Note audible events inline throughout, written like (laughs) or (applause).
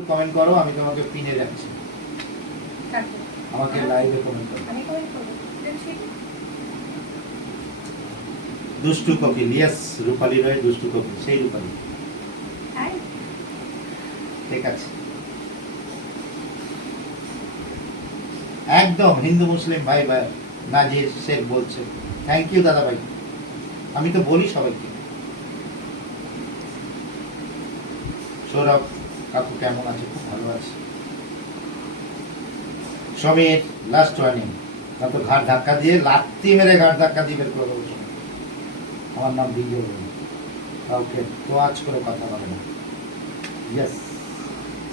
Comment করো আমি তোমাকে পিনে রাখছি। আমাকে লাইভে কমেন্ট করো। আমি comment করব। দুষ্টু কপিল ইয়েস রূপালী রয় দুষ্টু কপিল সেই রূপালী। হাই ঠিক আছে। একদম হিন্দু মুসলিম ভাই ভাই নাজির শেখ বলছে। থ্যাংক ইউ দাদা ভাই। আমি তো বলি সবাইকে। সৌরভ। কাকু কেমন আছে? খুব ভালো আছে। সমীর লাস্ট ওয়ার্নিং না তো ঘাট ধাক্কা দিয়ে লাত্তি মেরে ঘাট ধাক্কা দিয়ে বের করে দেবো আমার নাম বিজয় কাউকে তো আজ করে কথা বলে না। ইয়েস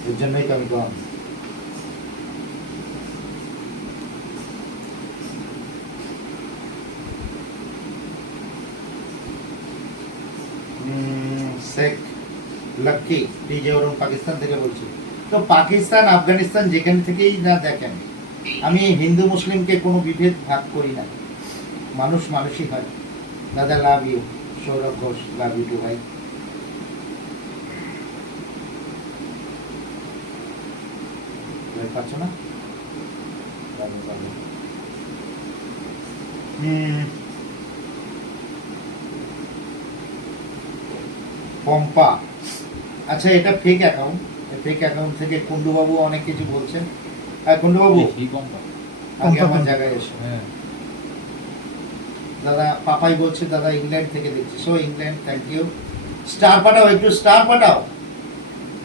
এর জন্যই তো আমি কম শেখ লাক্কি ডিজে ওরম পাকিস্তান থেকে বলছি। তো পাকিস্তান আফগানিস্তান যেখান থেকেই না দেখেন আমি হিন্দু মুসলিমকে কোনো বিভেদ ভাগ করি না। মানুষ মানুষই হয়। দাদা love you Sourav Ghosh love you too ভাই পাচ্ছ না। হুম। পম্পা। আচ্ছা এটা ফেক অ্যাকাউন্ট ফেক অ্যাকাউন্ট থেকে কুন্ডুবাবু অনেক কিছু বলছেন। হ্যাঁ আগে আমার জায়গায় এসো। হ্যাঁ। দাদা পাপাই বলছে দাদা ইংল্যান্ড থেকে দেখছি। So England thank you star পাঠাও একটু স্টার পাঠাও।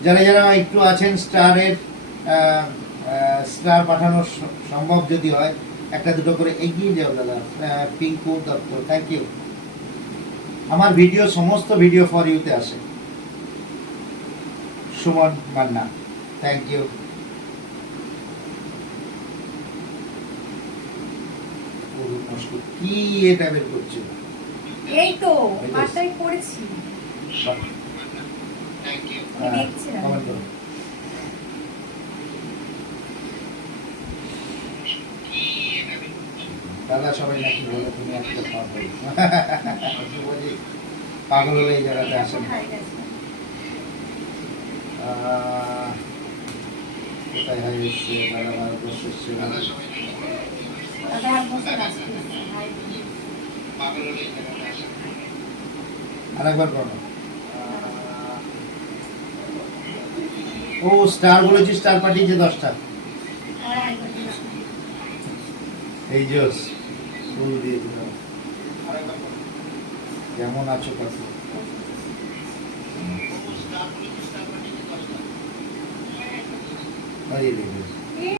যারা যারা একটু আছেন স্টারের স্টার পাঠানো সম্ভব যদি হয় একটা দুটো করে এগিয়ে যাও দাদা। আহ, পিঙ্কু দত্ত থ্যাংক ইউ আমার ভিডিও সমস্ত ভিডিও ফর ইউতে আসে। সুমন মান্না থ্যাংক ইউ কি এটা বের করছিল এই তো মাথায় পড়েছি। কমেন্ট করো। দাদা সবাই নাকি বলে তুমি একটা (laughs) পাগল হলে এই জায়গাতে আসে না কোথায় দাদা ভারতবর্ষ। আরেকবার করো। ও স্টার বলেছি স্টার পাঠিয়েছে দশটা। এই জোস ফুল দিয়ে দিলাম কেমন আছো কাকু এই রে, রে।